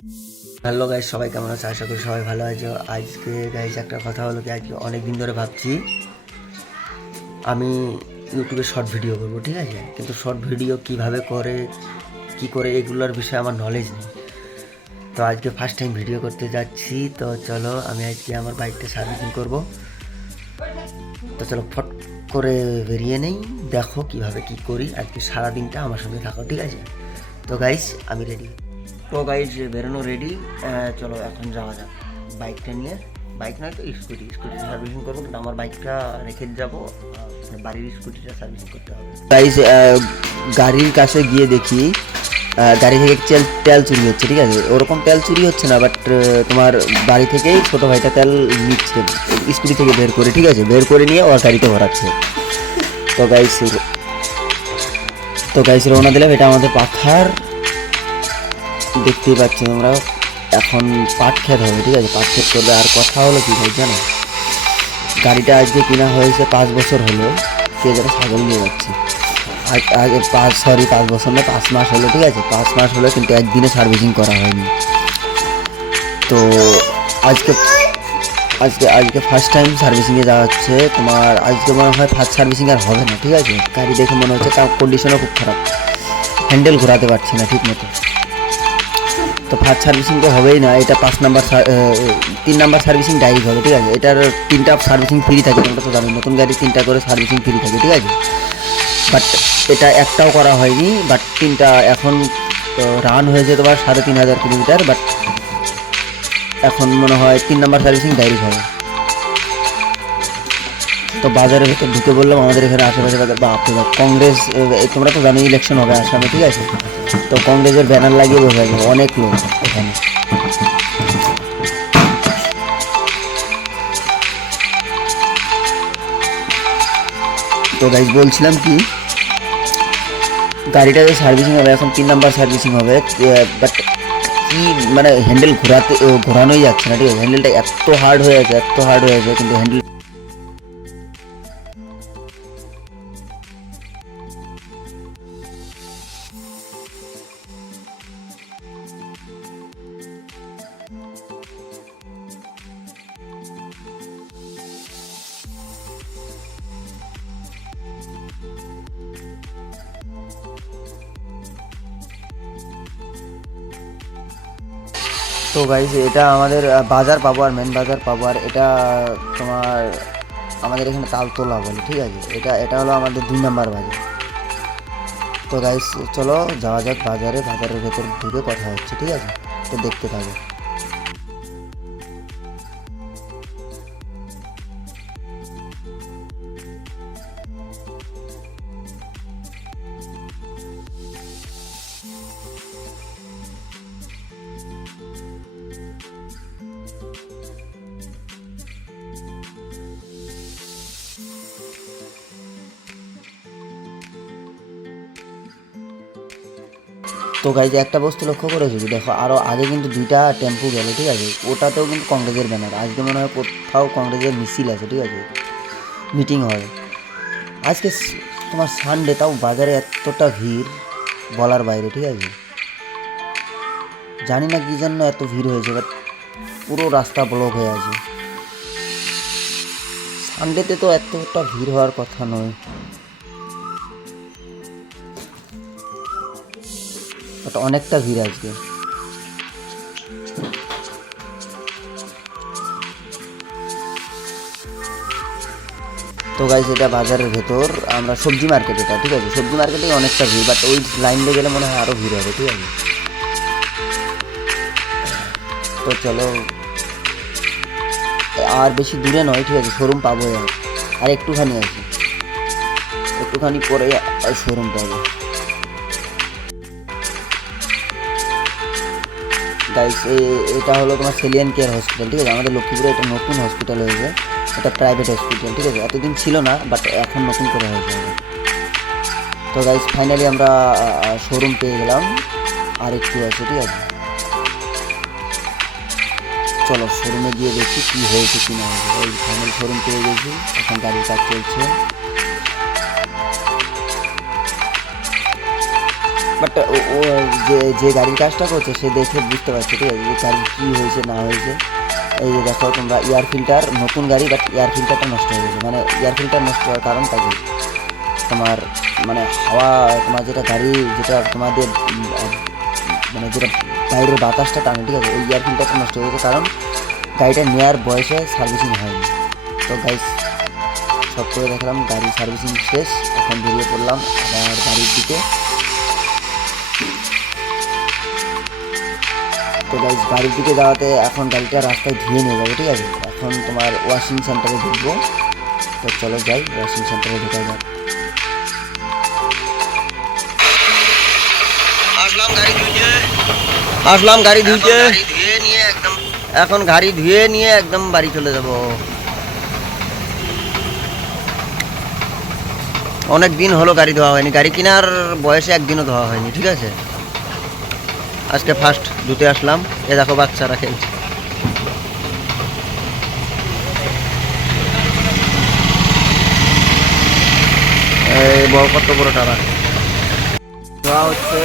Hello guys, সবাই কেমন আছে? আশা করি সবাই ভালো আছো। আজকে গাইস একটা কথা হলো কি, আজকে অনেক দিন ধরে ভাবছি আমি ইউটিউবে শর্ট ভিডিও করবো, ঠিক আছে? কিন্তু শর্ট ভিডিও কিভাবে করে, কি করে, এগুলোর বিষয়ে আমার নলেজ নেই। তো আজকে ফার্স্ট টাইম ভিডিও করতে যাচ্ছি। তো চলো, আমি আজকে আমার বাইকটা সার্ভিসিং করব। তো চলো ফট করে বেরিয়ে নেই, দেখো কিভাবে কি করি। আজকে সারাদিনটা আমার সঙ্গে থাকো, ঠিক আছে? তো গাইস, আমি রেডি। তো গাইস, বেরোনো রেডি। চলো এখন যাওয়া যাক বাইকটা নিয়ে। বাইক নয় তো স্কুটি সার্ভিসিং করবো, কিন্তু আমার বাইকটা রেখে যাবো, বাড়ির স্কুটিটা সার্ভিসিং করতে হবে। গাইস, গাড়ির কাছে গিয়ে দেখি গাড়ি থেকে তেল চুরি হচ্ছে, ঠিক আছে? ওরকম তেল চুরি হচ্ছে না, বাট তোমার বাড়ি থেকেই ছোটো ভাইটা তেল নিচ্ছে স্কুটি থেকে বের করে, ঠিক আছে? বের করে নিয়ে ওর গাড়িতে ভরাচ্ছে। তো গাইস রওনা দিলাম। এটা আমাদের পাখার, দেখতেই পাচ্ছি তোমরা। এখন পাট খেত হবে, ঠিক আছে? পাট খেত করবে। আর কথা হলো কি ভাই জানো, গাড়িটা আজকে কিনা হয়েছে 5 বছর হলো। কে যেন ছাগল নিয়ে যাচ্ছে। আজ 5 বছর না, 5 মাস হলো, ঠিক আছে? 5 মাস হলো, কিন্তু একদিনে সার্ভিসিং করা হয়নি। তো আজকে আজকে আজকে ফার্স্ট টাইম সার্ভিসিংয়ে যাওয়া হচ্ছে। তোমার আজকে মনে হয় ফার্স্ট সার্ভিসিং আর হবে না, ঠিক আছে? গাড়ি দেখে মনে হচ্ছে তার কন্ডিশনও খুব খারাপ, হ্যান্ডেল ঘোরাতে পারছি না ঠিক মতো। তো ফার্স্ট সার্ভিসিং তো হবেই না, এটা 3 নাম্বার সার্ভিসিং ডাইরেক্ট হবে, ঠিক আছে? এটার 3টা সার্ভিসিং ফ্রি থাকে, তোমরা তো জানো, নতুন গাড়ি 3টা করে সার্ভিসিং ফ্রি থাকে, ঠিক আছে? বাট এটা একটাও করা হয়নি। বাট 3টা এখন রান হয়েছে তোমার 3500 কিলোমিটার। বাট এখন মনে হয় 3 নাম্বার সার্ভিসিং ডাইরেক্ট হবে। তো বাজারের ভেতর ঢুকে বললাম, আমাদের এখানে আশেপাশে বাপরে বাপ কংগ্রেস, তোমরা তো জানো ইলেকশন হবে আসামে, ঠিক আছে? তো কংগ্রেসের ব্যানার লাগিয়ে বসে আছে অনেক লোক এখানে। তো গাইজ বলছিলাম কি, গাড়িটা যে সার্ভিসিং হবে এখন 3 নাম্বার সার্ভিসিং হবে। বাট কি মানে হ্যান্ডেল ঘোরানোই যাচ্ছে না, ঠিক আছে? হ্যান্ডেলটা এত হার্ড হয়ে আছে, কিন্তু হ্যান্ডেল। তো গাইজ এটা আমাদের বাজার পাবো, আর মেন বাজার পাবো। আর এটা তোমার আমাদের এখানে তালতলা বলে, ঠিক আছে? এটা হলো আমাদের 2 নাম্বার বাজার। তো গাইজ চলো যাওয়া যাক বাজারের ভেতর ঢুকে কথা হচ্ছে, ঠিক আছে? তো দেখতে থাকো। তো গাইজ একটা বস্তু লক্ষ্য করেছো কি, দেখো আরও আগে কিন্তু 2টা টেম্পু গেল, ঠিক আছে? ওটাতেও কিন্তু কংগ্রেসের ব্যানার। আজকে মনে হয় কোথাও কংগ্রেসের মিছিল আছে, ঠিক আছে? মিটিং হয় আজকে। তোমার সানডে, তাও বাজারে এতটা ভিড় বলার বাইরে, ঠিক আছে? জানি না কি জন্য এত ভিড় হয়েছে, বাট পুরো রাস্তা ব্লক হয়ে আছে। সানডেতে তো এতটা ভিড় হওয়ার কথা নয়, বাট অনেকটা ভিড় আজকে। তো গাইস এটা বাজারের ভেতর, আমরা সবজি মার্কেট, এটা ঠিক আছে? সবজি মার্কেটেই অনেকটা ভিড়, বাট ওই লাইন দিয়ে গেলে মনে হয় আরও ভিড় হবে, ঠিক আছে? তো চলো, আর বেশি দূরে নয়, ঠিক আছে? শোরুম পাবো আর একটুখানি আছে, একটুখানি পরে শোরুম পাবো। গাইস এটা হলো তোমার সেলিয়ান কেয়ার হসপিটাল, ঠিক আছে? আমাদের লক্ষ্মীপুরে এটা নতুন হসপিটাল হয়েছে, এটা প্রাইভেট হসপিটাল, ঠিক আছে? এতদিন ছিল না, বাট এখন নতুন করে হয়েছে। তো গাইস ফাইনালি আমরা শোরুম পেয়ে গেলাম, আর একটু আছে, ঠিক আছে? চলো শোরুমে গিয়ে দেখি কী হয়েছে কি না হয়েছে। ওই ফাইনাল শোরুম পেয়ে গেছি, এখন গাড়ির কাজ চলছে। বাট ও যে যে গাড়ির কাজটা করছে সে দেখে বুঝতে পারছে, ঠিক আছে, যে গাড়ির কী হয়েছে না হয়েছে। এই যে দেখো তোমরা এয়ার ফিল্টার, নতুন গাড়ি বাট এয়ার ফিল্টারটা নষ্ট হয়ে গেছে। মানে এয়ার ফিল্টার নষ্ট হওয়ার কারণটা কি, তোমার মানে হাওয়া, তোমার যেটা গাড়ি, যেটা তোমাদের মানে যেটা বাইরের বাতাসটা টানে, ঠিক আছে, ওই এয়ার ফিল্টারটা নষ্ট হয়ে গেছে, কারণ গাড়িটা নেওয়ার বয়সে সার্ভিসিং হয়নি। তো গাইস সব করে দেখলাম, গাড়ি সার্ভিসিং শেষ, এখন বেরিয়ে পড়লাম আবার বাড়ির দিকে। তো গাইস বাড়ির দিকে যাওয়াতে এখন গাড়িটা রাস্তায় ধুয়ে নিয়ে যাবো, ঠিক আছে। এখন তোমার ওয়াশিং সেন্টারে ঢুকবো। তো চলো যাই, ওয়াশিং সেন্টারে ঢুকা যাক। আসলাম গাড়ি ধুইতে, এখন গাড়ি ধুয়ে নিয়ে একদম বাড়ি চলে যাব। অনেক দিন হলো গাড়ি ধোয়া হয়নি, গাড়ি কেনার বয়সে একদিনও ধোয়া হয়নি, ঠিক আছে। আজকে ফার্স্ট ধুতে আসলাম। এ দেখো বাচ্চারা খেলছে, এই বড় কত বড় টাকা ধোয়া হচ্ছে।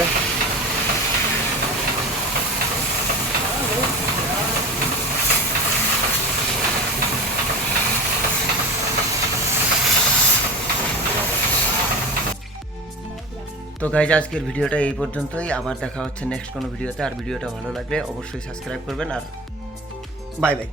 তো গাইজ আজকের ভিডিওটা এই পর্যন্তই, আবার দেখা হচ্ছে নেক্সট কোনো ভিডিওতে। আর ভিডিওটা ভালো লাগলে অবশ্যই সাবস্ক্রাইব করবেন, আর বাই বাই।